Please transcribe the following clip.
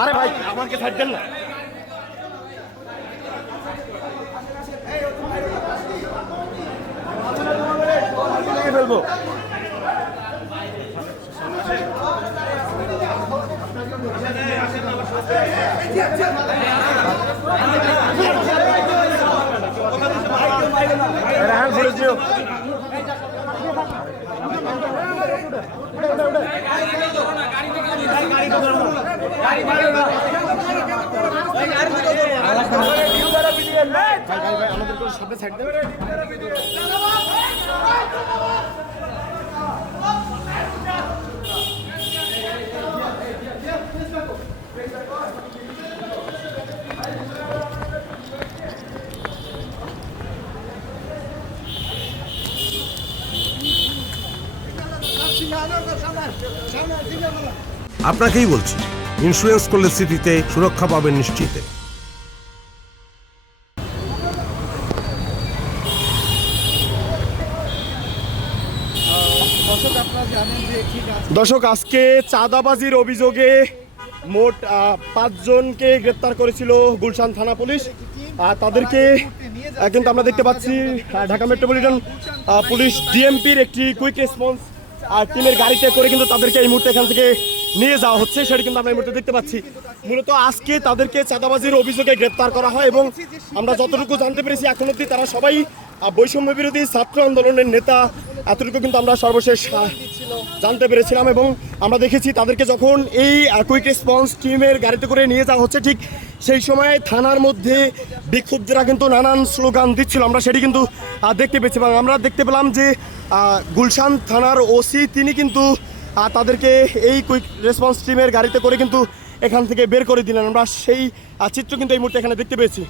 আরে ভাই আমাকে ছাড় দেন না। ফেলবো রাহান ঘুরে যেও। আমাদের সামনে সাইড দেন। আপনাকেই বলছি, ইন্স্যুরেন্স করলে সিটিতে সুরক্ষা পাবেন নিশ্চিতে। দর্শক, আজকে চাঁদাবাজির অভিযোগে মোট 5 জনকে গ্রেপ্তার করেছিল গুলশান থানা পুলিশ। তাদেরকে কিন্তু আমরা দেখতে পাচ্ছি ঢাকা মেট্রোপলিটন পুলিশ ডিএমপির একটি কুইক রেসপন্স টিমের গাড়িতে করে কিন্তু তাদেরকে এই মুহূর্তে এখান থেকে নিয়ে যাওয়া হচ্ছে, সেটা কিন্তু আমরা এই মুহূর্তে দেখতে পাচ্ছি। মূলত আজকে তাদেরকে চাঁদাবাজির অভিযোগে গ্রেপ্তার করা হয় এবং আমরা যতটুকু জানতে পেরেছি এখন অবধি তারা সবাই বৈষম্য বিরোধী ছাত্র আন্দোলনের নেতা, এতটুকু কিন্তু আমরা সর্বশেষ জানতে পেরেছিলাম। এবং আমরা দেখেছি তাদেরকে যখন এই কুইক রেসপন্স টিমের গাড়িতে করে নিয়ে যাওয়া হচ্ছে, ঠিক সেই সময় থানার মধ্যে বিক্ষুব্ধরা কিন্তু নানান স্লোগান দিচ্ছিল, আমরা সেটি কিন্তু দেখতে পেয়েছি। এবং আমরা দেখতে পেলাম যে গুলশান থানার ওসি তিনি কিন্তু তাদেরকে এই কুইক রেসপন্স টিমের গাড়িতে করে কিন্তু এখান থেকে বের করে দিলেন। আমরা সেই চিত্র কিন্তু এই মুহূর্তে এখানে দেখতে পেয়েছি।